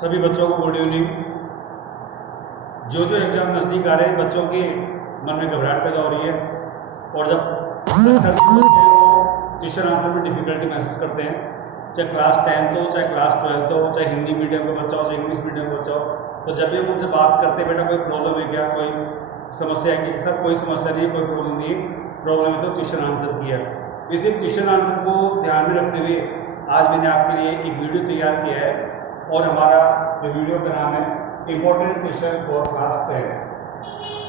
सभी बच्चों को गुड इवनिंग। जो एग्ज़ाम नज़दीक आ रहे हैं बच्चों के मन में घबराहट पैदा हो रही है और जब क्वेश्चन आंसर में डिफ़िकल्टी महसूस करते हैं, चाहे क्लास 10th हो, चाहे क्लास 12th हो, चाहे हिंदी मीडियम का बच्चा हो, चाहे इंग्लिश मीडियम का बच्चा हो, तो जब भी हम उनसे बात करते हैं बेटा कोई प्रॉब्लम है क्या, कोई समस्या है कि सर कोई समस्या नहीं है, कोई प्रॉब्लम नहीं है, प्रॉब्लम है तो क्वेश्चन आंसर किया। इसी क्वेश्चन आंसर को ध्यान में रखते हुए आज मैंने आपके लिए एक वीडियो तैयार किया है और हमारा जो वीडियो का नाम है इम्पोर्टेंट क्वेश्चन फॉर क्लास 10।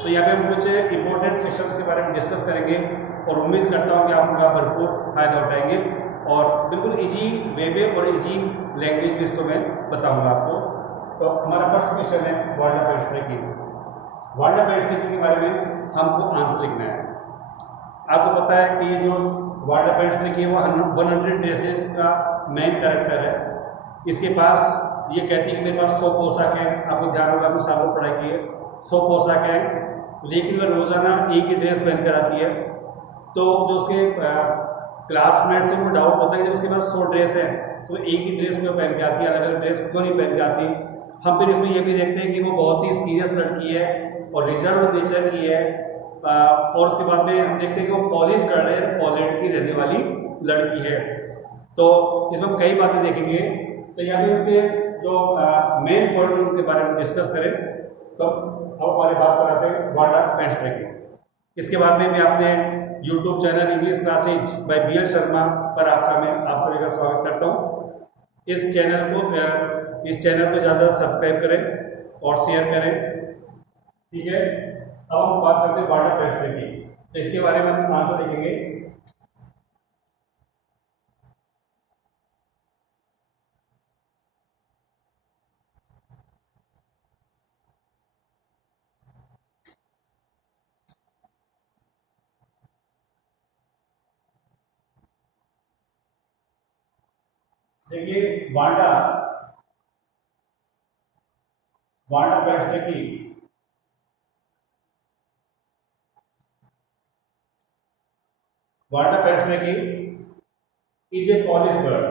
तो यहाँ पे हम कुछ इम्पोर्टेंट क्वेश्चंस के बारे में डिस्कस करेंगे और उम्मीद करता हूँ कि आप उनका भरपूर फायदा उठाएंगे और बिल्कुल इजी वे में और इजी लैंग्वेज में इसको मैं बताऊँगा आपको। तो हमारा फर्स्ट क्वेश्चन है world of history. World of history के बारे में हमको आंसर लिखना है। आपको पता है कि ये जो वर्ल्ड ऑफ हिस्ट्री की वो 100 ड्रेसेस का मेन कैरेक्टर है। इसके पास ये कहती है कि मेरे पास 100 पोशाक हैं। आपको ध्यान होगा आपने सालों पढ़ाई की है, 100 पोशाक हैं, लेकिन वह रोज़ाना एक ही ड्रेस पहन कर आती है। तो जो उसके क्लासमेट्स हैं उनको डाउट होता है कि जब उसके पास 100 ड्रेस हैं तो एक ही ड्रेस क्यों पहन के आती है, अलग अलग ड्रेस क्यों नहीं पहन के आती। हम फिर इसमें ये भी देखते हैं कि वो बहुत ही सीरियस लड़की है और रिजर्व नेचर की है। और उसके बाद में हम देखते हैं कि वो पॉलिश कर रहे हैं, पोलैंड की रहने वाली लड़की है। तो इसमें हम कई बातें देखेंगे। तो यहाँ पे उसके जो मेन पॉइंट उनके बारे में डिस्कस करें तो अब हमारी बात पर आते हैं वर्ल्ड ऑफ हिस्ट्री की। इसके बाद में मैं अपने YouTube channel English classes by BL Sharma पर मैं आप सभी का स्वागत करता हूँ। इस चैनल को ज़्यादा सब्सक्राइब करें और शेयर करें, ठीक है। अब हम बात करते हैं वर्ल्ड ऑफ हिस्ट्री की। तो इसके बारे में हम आंसर लिखेंगे। देखिए वर्ल्ड ऑफ हिस्ट्री की वर्ल्ड ऑफ हिस्ट्री की इज ए पॉलिश गर्ल।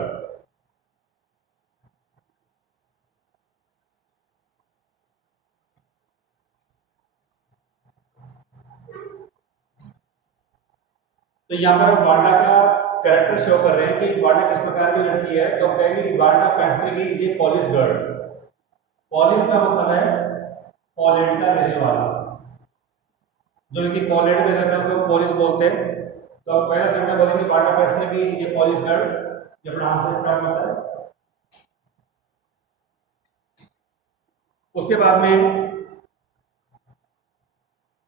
तो यहाँ पर हम वांडा का कैरेक्टर शो कर रहे हैं कि वांडा किस प्रकार की लड़की है। तो पहली वांडा ऑफ हिस्ट्री की is a polish girl. Polish का मतलब है पोलैंड का रहने वाला, जो कि पोलैंड में रहता है उसको पॉलिश बोलते हैं। तो पहला सेंटेंस बोलेंगे वर्ल्ड ऑफ हिस्ट्री की ये पॉलिश गर्ल, ये अपना आंसर स्टार्ट होता है। उसके बाद में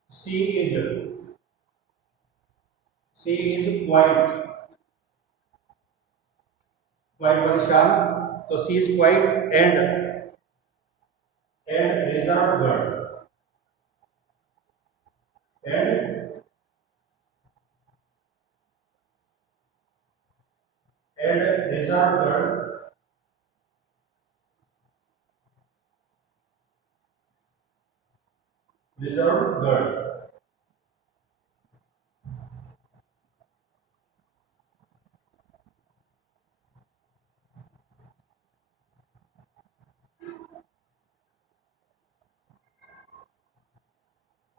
शी इज क्वाइट वाली शान। तो she is quiet and reserve girl and reserve girl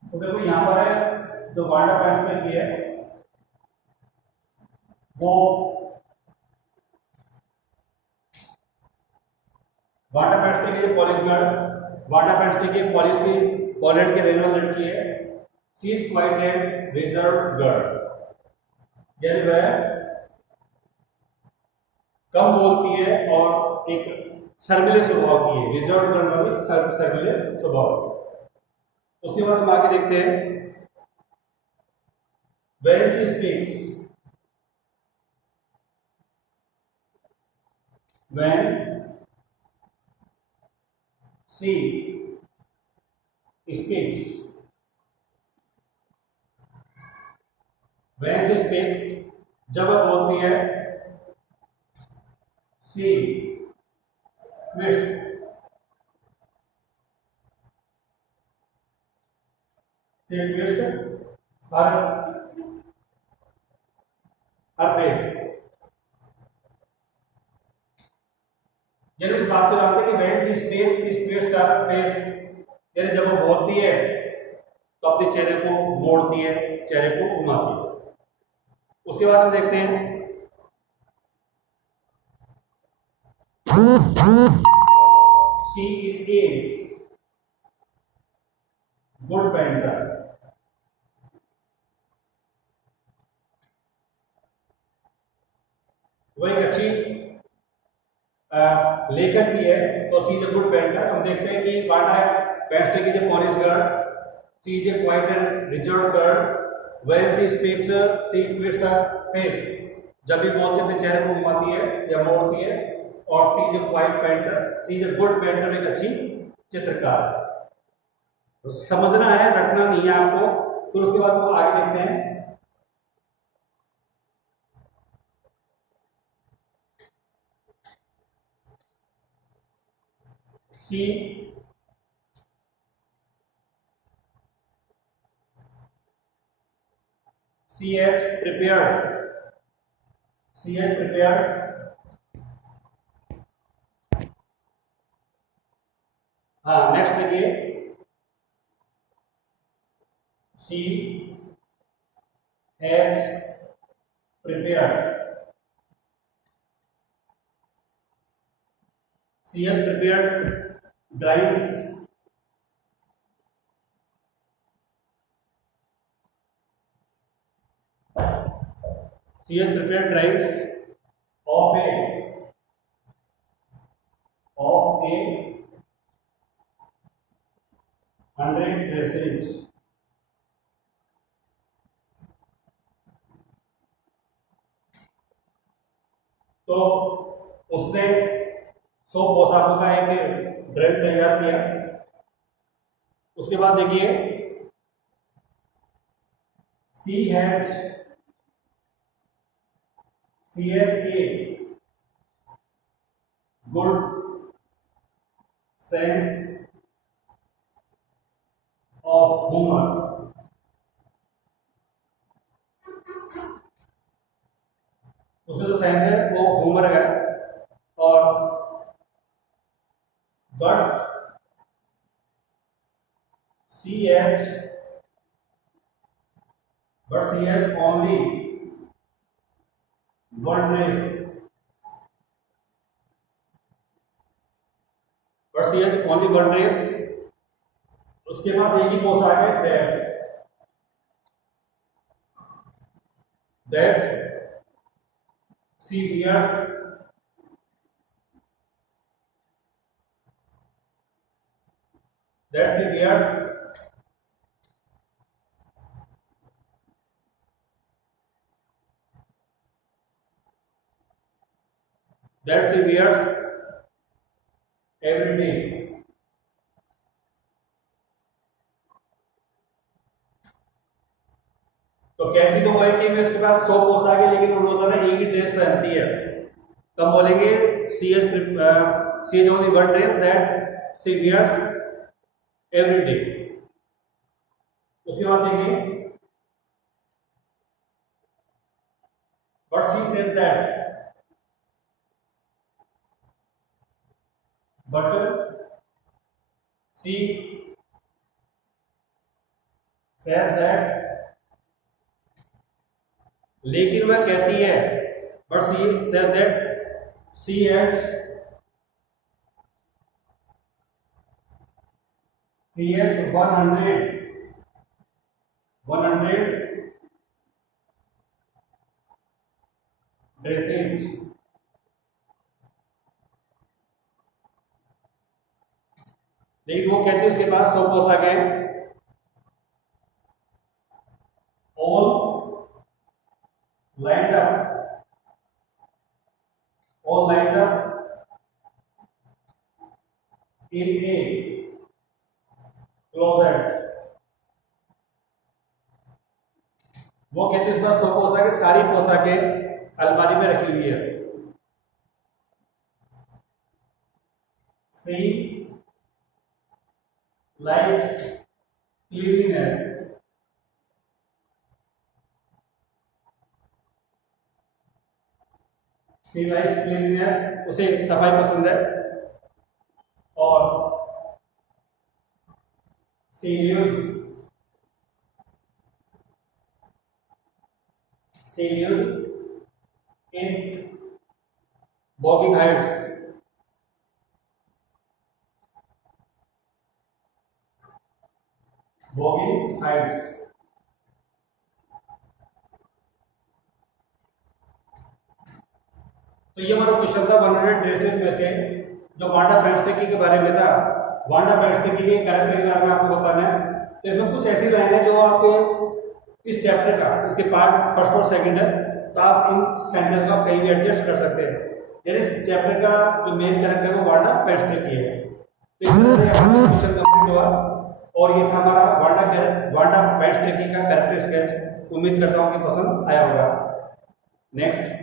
तो देखो यहाँ पर है जो वर्ल्ड ऑफ हिस्ट्री की है वो वर्ल्ड ऑफ हिस्ट्री की polish girl, world of history की पॉलिश की पोलैंड की रहने वाली लड़की है। She is quiet and reserve girl, यानी वह कम बोलती है और एक सर्विले स्वभाव की है। रिजर्व गर्ल वाली सर्विले स्वभाव। उसके बाद हम आगे देखते हैं when she speaks, when she speaks, when she speaks जब वह बोलती है, she twist her face, यानी इस बात को जानते हैं कि when she speaks she twist her face, यानी जब वो बोलती है तो अपने चेहरे को मोड़ती है, चेहरे को घुमाती है। उसके बाद हम देखते हैं she is a good painter, वो एक अच्छी लेखक भी है, तो she is a good painter. हम देखते हैं कि काटा है पेंस्टर की जो Polish girl, she is a quiet and reserved girl, when she speaks she twist her face, जब भी बोलती है अपने चेहरे को घुमाती है या मोड़ती है। और she is a quite painter, she is a good painter, एक अच्छी चित्रकार। तो समझना है, रटना नहीं है आपको। फिर उसके बाद हम आगे देखते हैं सी has prepared, she has prepared, हाँ नेक्स्ट देखिए, she has prepared, she has prepared drawings, she has prepared drawings of a 100 dresses, तो उसने 100 पोशाकों का एक ड्रेस तैयार किया। उसके बाद देखिए she has a good sense of humour, उसमें जो सेंस है वो ह्यूमर है। और but she has only one dress, उसके पास एक ही पोशाक है, that she wears, every day। तो कहती तो वो है कि मैं उसके पास 100 पोशाक है, लेकिन वो रोजाना एक ही ड्रेस पहनती है। तो हम बोलेंगे she is only one dress that she wears every day. उसके बाद देखिए but she says that, she says that, लेकिन वह कहती है, but she says that she has 100 dresses, लेकिन वो कहते हैं उसके पास 100 पोशाक है। All lined up in a closet। वो कहते हैं इस बार 100 पोशाकें, सारी पोशाकें अलमारी में रखी हुई है। सी लाइक्स क्लीनलीनेस, उसे सफाई पसंद है। सेल्यूज, सेल्यूज इन बॉगिंग हाइट्स, बॉगिंग हाइट्स। तो ये हमारा क्वेश्चन था 100 ड्रेसेज में से जो वांडा बेंस्टेकी के बारे में था। वांडा बेंस्टेकी के कैरेक्टर के बारे में आपको बताना है। तो इसमें कुछ ऐसी लाइन है जो आप इस चैप्टर का, इसके पार्ट फर्स्ट और सेकंड है, तो आप इन सेंटेंस को कहीं भी एडजस्ट कर सकते हैं। यानी इस चैप्टर का जो मेन कैरेक्टर है वो वांडा बेंस्टेकी है। तो इस तरह से हमारा क्वेश्चन कंप्लीट हुआ और ये था हमारा वांडा बेंस्टेकी का कैरेक्टर स्केच। उम्मीद करता हूँ कि पसंद आया होगा। नेक्स्ट,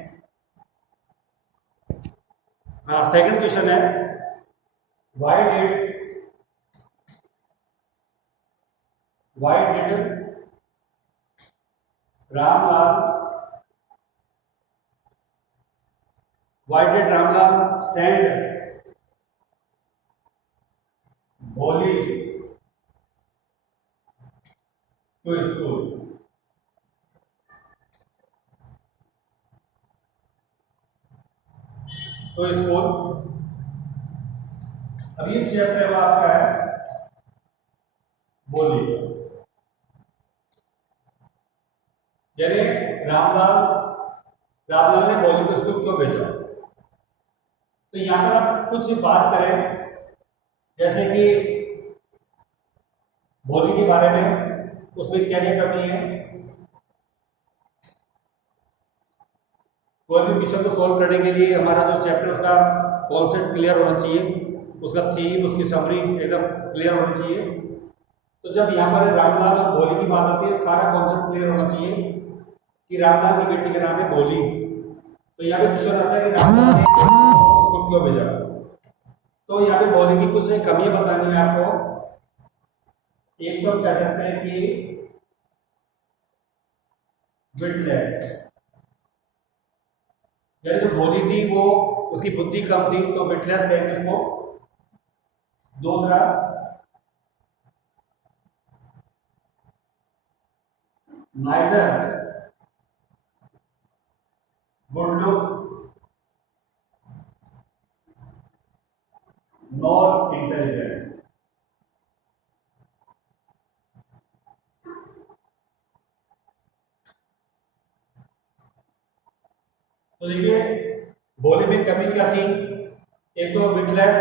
हाँ, सेकंड क्वेश्चन है, व्हाई डिड रामलाल सेंड भोली टू स्कूल? तो स्कूल, अभी चैप्टर आपका है बोली, यानी रामलाल ने बोली को स्कूल क्यों भेजा। तो यहां पर आप कुछ बात करें, जैसे कि बोली के बारे में, उसमें क्या क्या कमी है, कोई भी क्वेश्चन को सॉल्व करने के लिए हमारा जो चैप्टर उसका कॉन्सेप्ट क्लियर होना चाहिए, उसका थीम, उसकी समरी एकदम क्लियर होनी चाहिए। तो जब यहाँ पर रामलाल और भोली की बात आती है, सारा कॉन्सेप्ट क्लियर होना चाहिए कि रामलाल की बेटी का नाम है भोली। तो यहाँ पे क्वेश्चन आता है कि रामलाल ने इसको क्यों भेजा। तो यहाँ पे भोली की कुछ कमियां बतानी है आपको। एक तो कह सकते हैं कि विटनेस, यानी जो भोली थी वो उसकी बुद्धि कम थी, तो विटनेस कहेंगे इसको। दूसरा, neither good looks nor intelligent. तो देखिए भोली में कमी क्या थी, एक तो विटनेस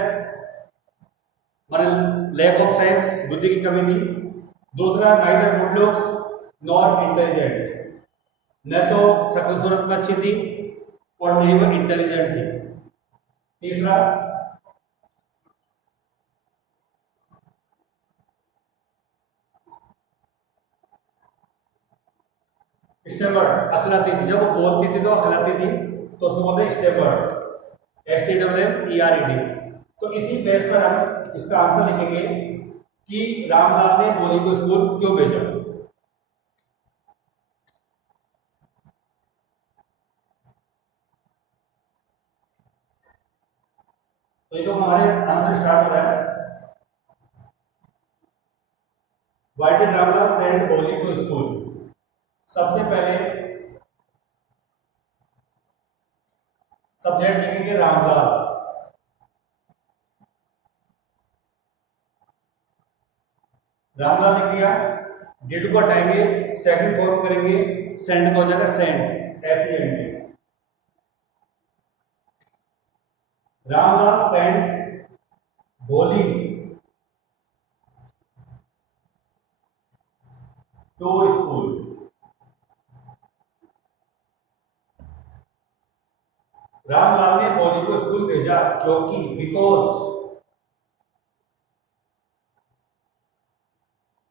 मतलब लैक ऑफ साइंस, बुद्धि की कमी थी। दूसरा, neither good looks nor intelligent, न तो शक्ल सूरत में अच्छी थी और नहीं वो इंटेलिजेंट थी। तीसरा, स्टेबर्ड, अखलाती थी। जब वो बोलती थी तो अखलाती थी, तो उसको बोलते हैं स्टेबर्ड, STEERED। तो इसी बेस पर हम इसका आंसर लिखेंगे कि रामलाल ने भोली को स्कूल क्यों भेजा। तो ये तो हमारे आंसर स्टार्ट हो रहा है। व्हाई डिड रामलाल सेंड भोली टू स्कूल? सबसे पहले सब्जेक्ट लिखेंगे रामलाल। रामलाल ने किया, डिड को हटाएंगे, सेकंड फॉर्म करेंगे, सेंड को हो जाएगा सेंड, SEND। रामलाल सेंड भोली टू स्कूल। रामलाल ने भोली को स्कूल भेजा क्योंकि because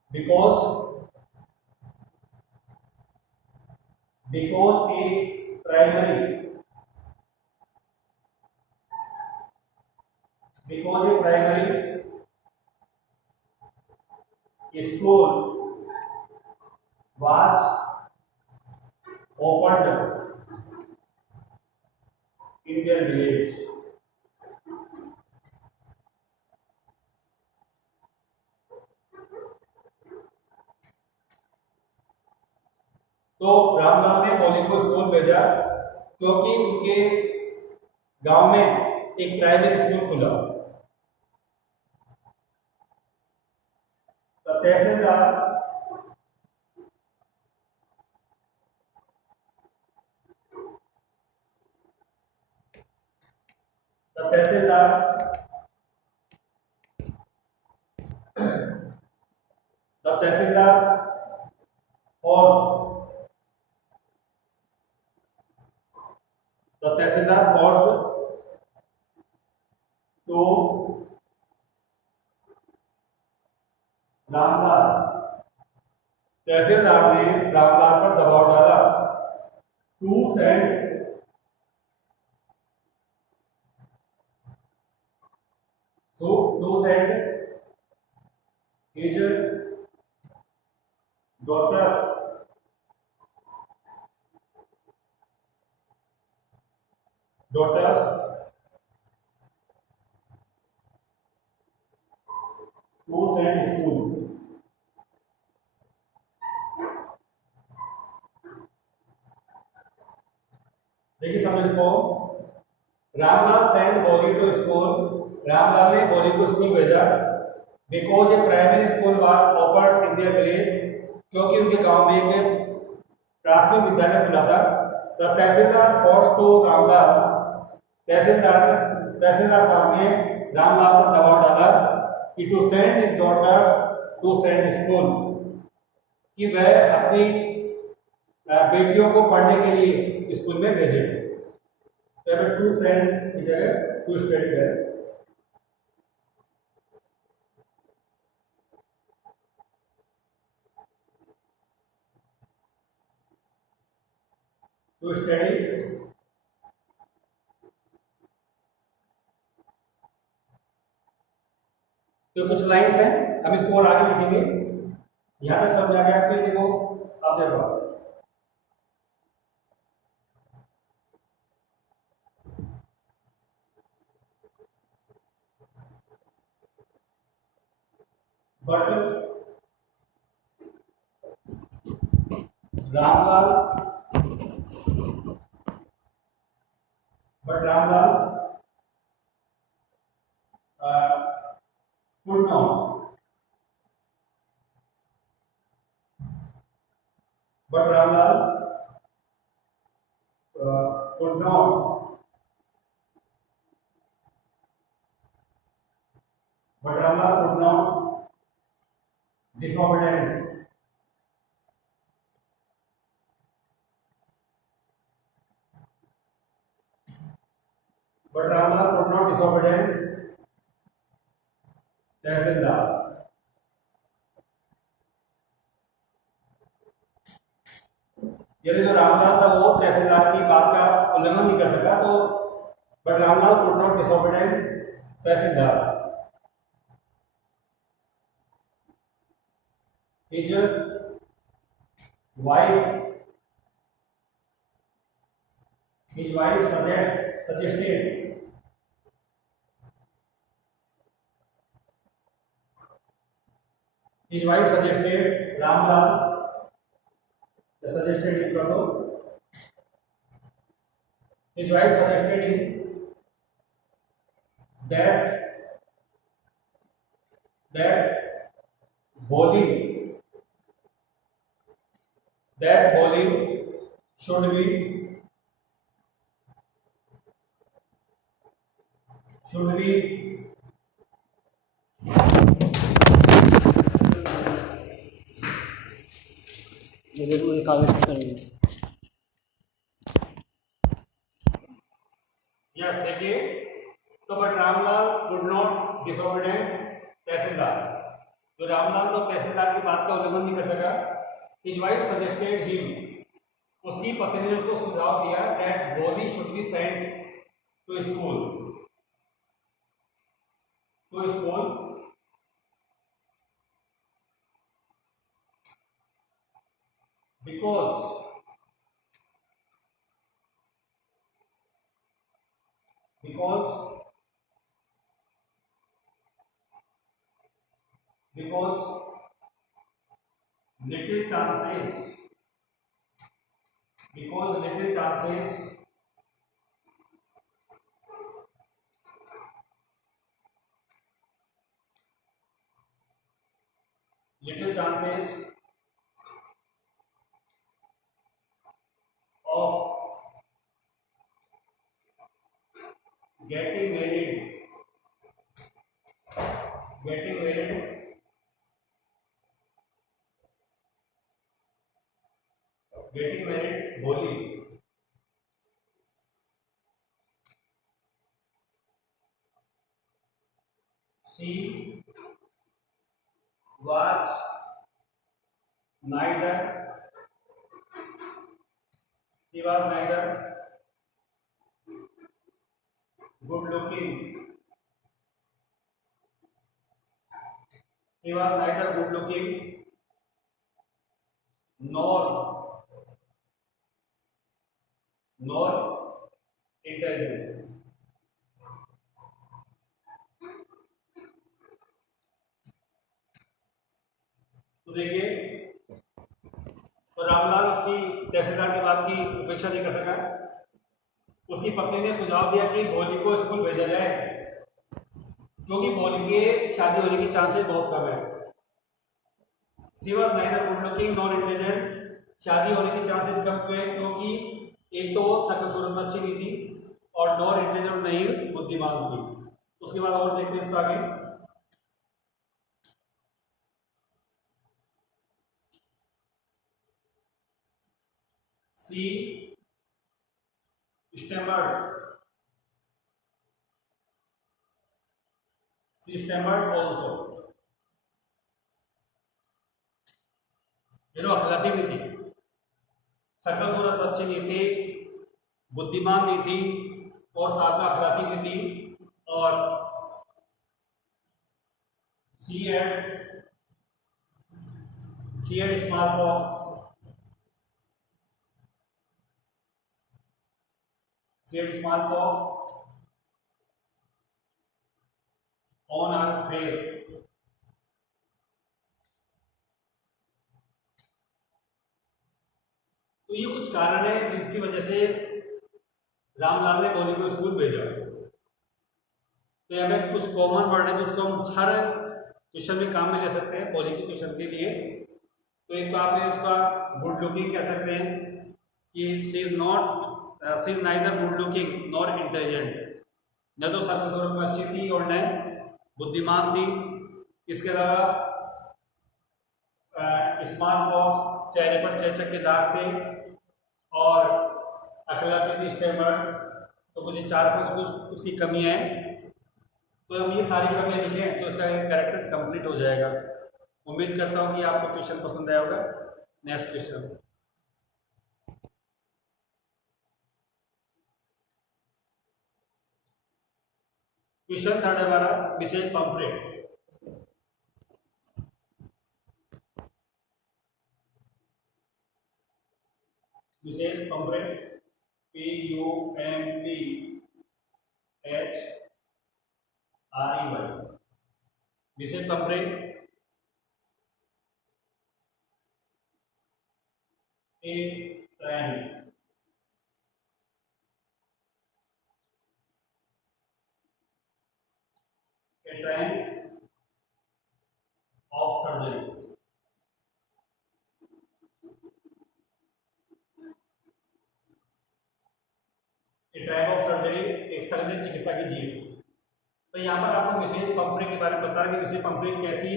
a primary school was opened in their village। तो रामलाल ने बोली को स्कूल भेजा क्योंकि उनके गांव में एक प्राइवेट स्कूल खुला। तो तहसीलदार तहसीलदार तहसीलदार और तहसीलदार forced to रामलाल, तहसीलदार ने रामलाल पर दबाव डाला to send his daughters to send school। देखिए समझ को, Ramlal send Bholi to school, Ramlal ने बोली को स्कूल भेजा because a primary school was open in their village, क्योंकि उनके गांव में एक प्राथमिक विद्यालय खुला था। तो तहसीलदार फोर्स टू रामलाल, तहसीलदार साहब ने रामलाल पर दबाव डाला कि to send his daughters to send school, कि वह अपनी बेटियों को पढ़ने के लिए स्कूल में भेजे। तो टू सेंड की जगह टू स्टडी है। टू स्टडी तो कुछ लाइंस हैं, हम इसको और आगे लिखेंगे। यहां तक समझ आ गया कि देखो, अब देखो बट Ramlal could not, but Ramlal could not, but Ramlal could not disobedience, but Ramlal could not disobedience तहसीलदार। यानी जो रामलाल था वो तहसीलदार की बात का उल्लंघन नहीं कर सका, तो but Ramlal could not disobedience tehsildar. His wife suggested his wife suggested Ramlal, the suggested is करो, his wife suggested him that bowling should be ये कागज करेंगे। यस देखिए, तो but Ramlal could not disobedience tehsildar, तो रामलाल तो तहसीलदार की बात का उल्लंघन नहीं कर सका। हिज वाइफ सजेस्टेड हिम, उसकी पत्नी ने उसको सुझाव दिया that Bholi should be sent to school, because little chances because little chances of getting married getting married getting married Holi. She was neither she was neither good looking she was neither good looking nor intelligent. तो देखिए, तो रामलाल उसकी तहसीलदार की बात की उपेक्षा नहीं कर सका. उसकी पत्नी ने सुझाव दिया कि भोली को स्कूल भेजा जाए क्योंकि भोली के शादी होने की चांसेस बहुत कम है. She was neither good looking nor intelligent. शादी होने के चांसेस कम हुए क्योंकि एक तो वो शकल सूरत में अच्छी नहीं थी और नॉर इंटेलिजेंट नहीं बुद्धिमान थी. उसके बाद और देखते हैं इसका आगे. सी stammered also. अखलाती भी थी, शकल सूरत अच्छी नहीं थी, बुद्धिमान नहीं थी और साथ में अखलाती भी थी. और she had smallpox. She had smallpox on her face. तो ये कुछ कारण है जिसकी वजह से रामलाल ने भोली को स्कूल भेजा. तो यहाँ पे कुछ कॉमन वर्ड है जिसको हम हर क्वेश्चन में काम में ले सकते हैं भोली के क्वेश्चन के लिए. तो एक तो आपने इसका गुड लुकिंग कह सकते हैं कि she is neither good looking nor intelligent. न तो शकल सूरत में अच्छी थी और न बुद्धिमान थी. इसके अलावा स्मार्ट बॉक्स, चेहरे पर चेचक के दाग थे और अखलाकी थी, स्टैमर्ड. तो कुछ 4-5 कुछ उसकी कमियां हैं. तो हम ये सारी कमियां लिखें तो इसका कैरेक्टर कंप्लीट हो जाएगा. उम्मीद करता हूं कि आपको क्वेश्चन पसंद आया होगा. Next question. क्वेश्चन थर्ड हमारा विशेष पंपलेट. विशेष पंपलेट PUMPHREY. विशेष pamphlet a trend. A trend of surgery. Tribe of surgery एक सर्जरी चिकित्सा की जीव. तो यहाँ पर आपको विशेष पंपलेट के बारे में बता रहे कि विशेष पंपलेट कैसी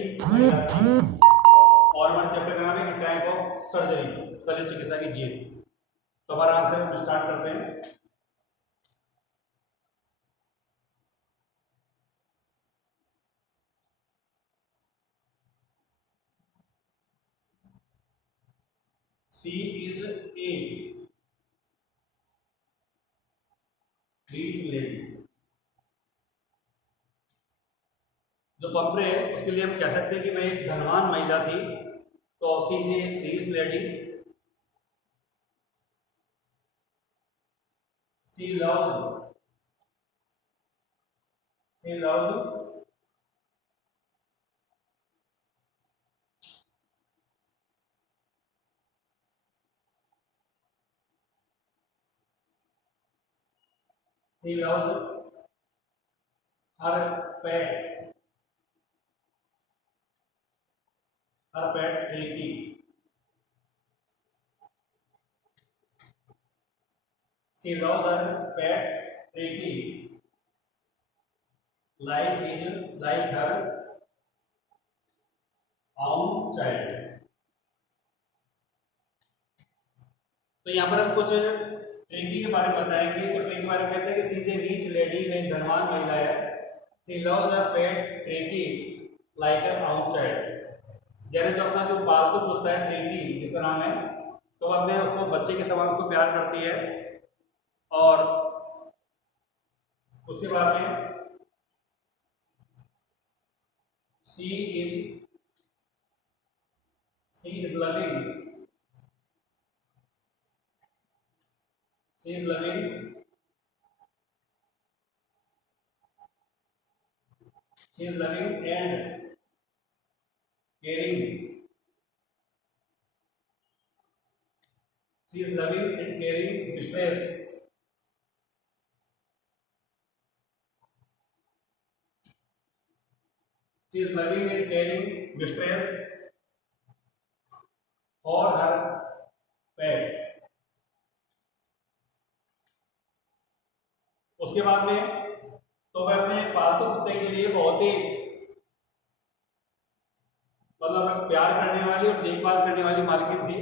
और हमारे चैप्टर का नाम है ट्राइब ऑफ सर्जरी चिकित्सा की जीव. तो हमारा आंसर हम स्टार्ट करते हैं. सी इज ए रीच लेडी. जो पंपरे है उसके लिए हम कह सकते हैं कि वह एक धनवान महिला थी. तो she is a rich lady. She loves she loves her pet, her pet Tricky. She loves her pet Tricky like her own child। तो यहाँ पर हम कुछ ट्रिकी के बारे में बताएंगे। तो ट्रिकी के बारे में कहते हैं कि she is a rich lady, वे धनवान महिला है। She loves her pet Tricky like her own child. जैसे जो अपना जो पालतू कुत्ता है ट्रिकी जिसका नाम है, तो अपने उसको बच्चे के समान उसको प्यार करती है। और उसके बाद में she is loving, she is loving she is loving and caring, she is loving and caring mistress। she is loving and caring mistress for her pet। उसके बाद में तो वह अपने पालतू कुत्ते के लिए बहुत ही मतलब प्यार करने वाली और देखभाल करने वाली मालकिन थी।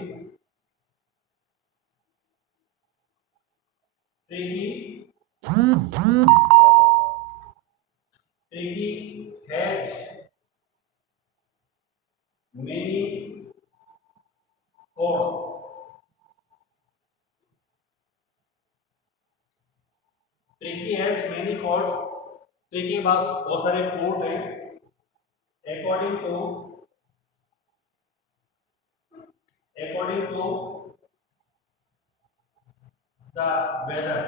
Tricky has many quotes. Tricky has many quotes. Tricky के पास बहुत सारे कोट हैं। अकॉर्डिंग टू द वेदर,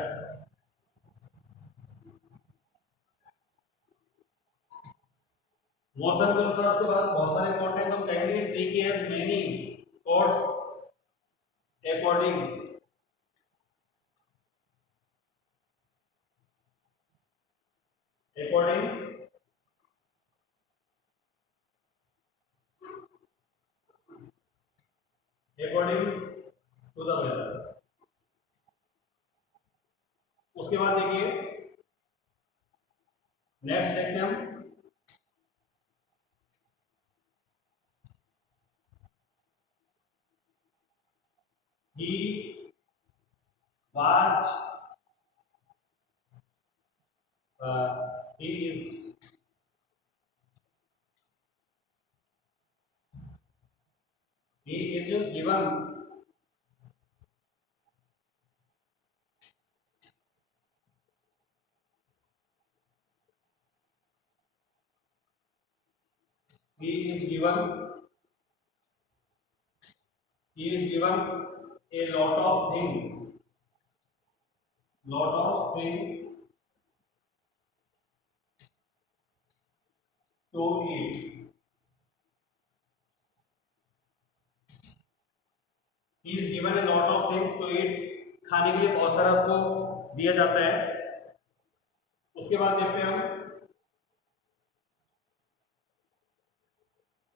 मौसम के अनुसार उसके पास बहुत सारे कोट हैं। तो हम कहेंगे Tricki has many coats according according to the weather. उसके बाद देखिए नेक्स्ट देखते हैं हम he was he is given he is given a lot of thing to eat। he is given a lot of things to eat, खाने के लिए बहुत सारा उसको दिया जाता है। उसके बाद देखते हैं हम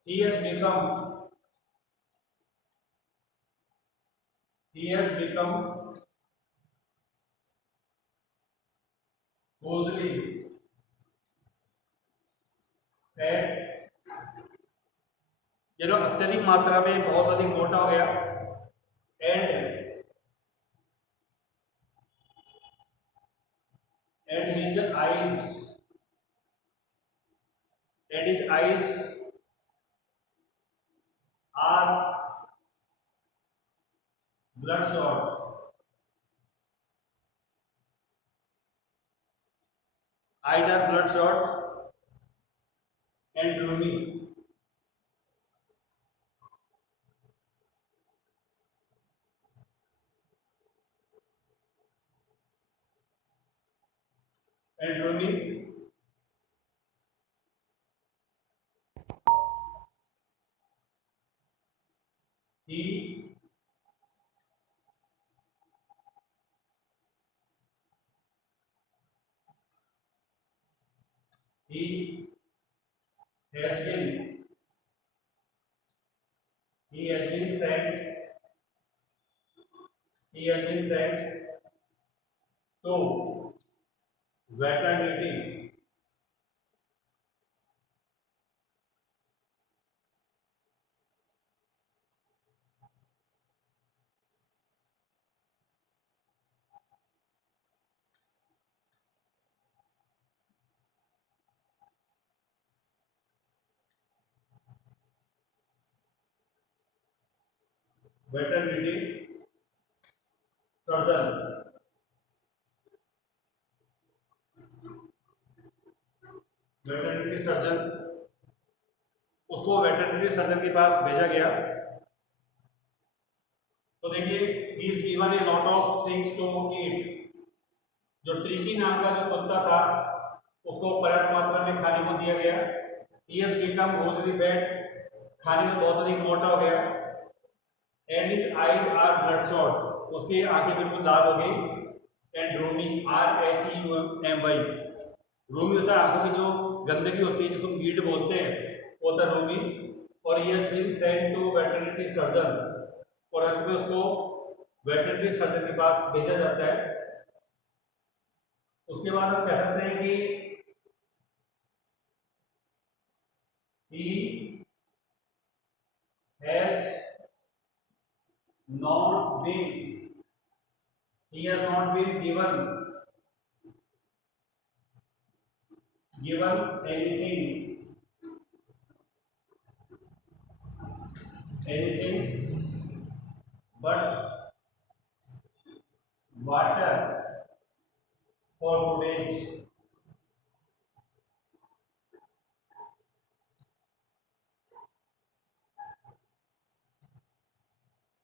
he has become closely fat, ये लोग अत्यधिक मात्रा में बहुत अधिक मोटा हो गया। And his eyes are bloodshot। eyes are bloodshot and rheumy। he has been he has been sent to veterinary veterinary surgeon veterinary surgeon उसको वेटरनरी सर्जन के पास भेजा गया। तो देखिए he is given a lot of things to eat. जो Tricki नाम का जो कुत्ता था उसको पर्याप्त मात्रा में खाने को दिया गया। He has become Rosalie fat, खाने में बहुत अधिक मोटा हो गया। एंड हिज आईज आर ब्लडशॉट, उसकी आंखें बिल्कुल लाल हो गई। एंड रूमी RHEUMY, रूमी होता है आंखों की जो गंदगी होती है जिसको मीट बोलते हैं, वो होता है रूमी। और he has been sent to veterinary surgeon, और अंत में उसको वेटरनरी सर्जन के पास भेजा जाता है। उसके बाद हम कह सकते हैं कि he has not been given anything but water for 2 days।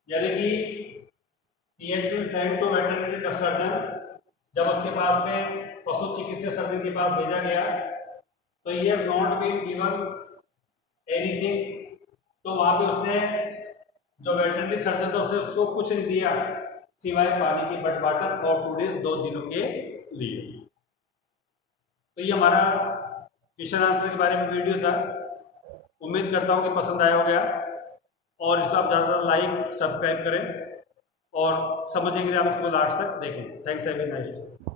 यानी कि he has been sent to veterinary surgeon, जब उसके पास में पशु चिकित्सा सर्जन के पास भेजा गया तो he has not been given anything, तो वहां पे उसने जो वेटरनरी सर्जन था उसने उसको कुछ नहीं दिया सिवाय पानी की, बट वाटर फॉर 2 डेज, 2 दिनों के लिए। तो ये हमारा क्वेश्चन आंसर के बारे में वीडियो था। उम्मीद करता हूँ कि पसंद आया होगा, और इसको आप ज़्यादा लाइक सब्सक्राइब करें और समझेंगे आप इसको लास्ट तक देखें। Thanks, have a nice day.